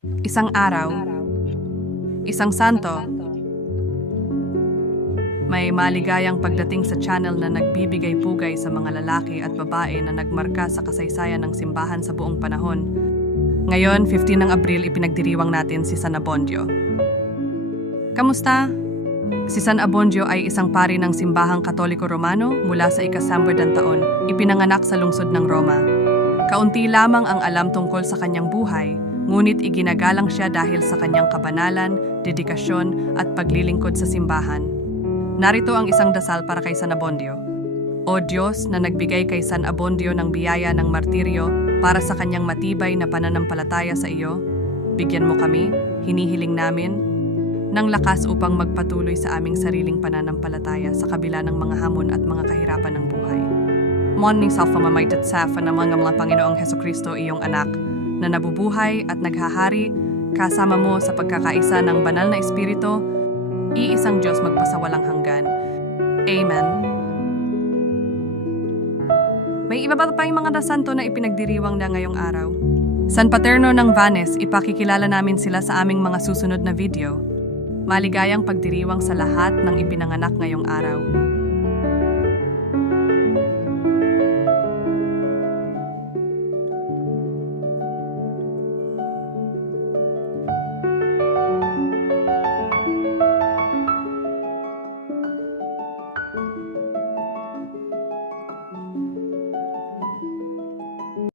Isang araw, isang santo, may maligayang pagdating sa channel na nagbibigay pugay sa mga lalaki at babae na nagmarka sa kasaysayan ng simbahan sa buong panahon. Ngayon, 15 ng Abril, ipinagdiriwang natin si San Abondio. Kamusta? Si San Abondio ay isang pari ng simbahang katoliko romano mula sa ikasamberdan taon, ipinanganak sa lungsod ng Roma. Kaunti lamang ang alam tungkol sa kanyang buhay, ngunit iginagalang siya dahil sa kanyang kabanalan, dedikasyon at paglilingkod sa simbahan. Narito ang isang dasal para kay San Abondio. O Diyos na nagbigay kay San Abondio ng biyaya ng martiryo para sa kanyang matibay na pananampalataya sa iyo, bigyan mo kami, hinihiling namin, ng lakas upang magpatuloy sa aming sariling pananampalataya sa kabila ng mga hamon at mga kahirapan ng buhay. Morning sa pamamagitan sa ng mga mga Panginoong Heso Kristo iyong anak, na nabubuhay at naghahari kasama mo sa pagkakaisa ng banal na espiritu, iisang Diyos magpasawalang hanggan. Amen. May iba pa tayong mga dasanto na ipinagdiriwang na ngayong araw. San Paterno ng Vanes, ipakikilala namin sila sa aming mga susunod na video. Maligayang pagdiriwang sa lahat ng ipinanganak ngayong araw.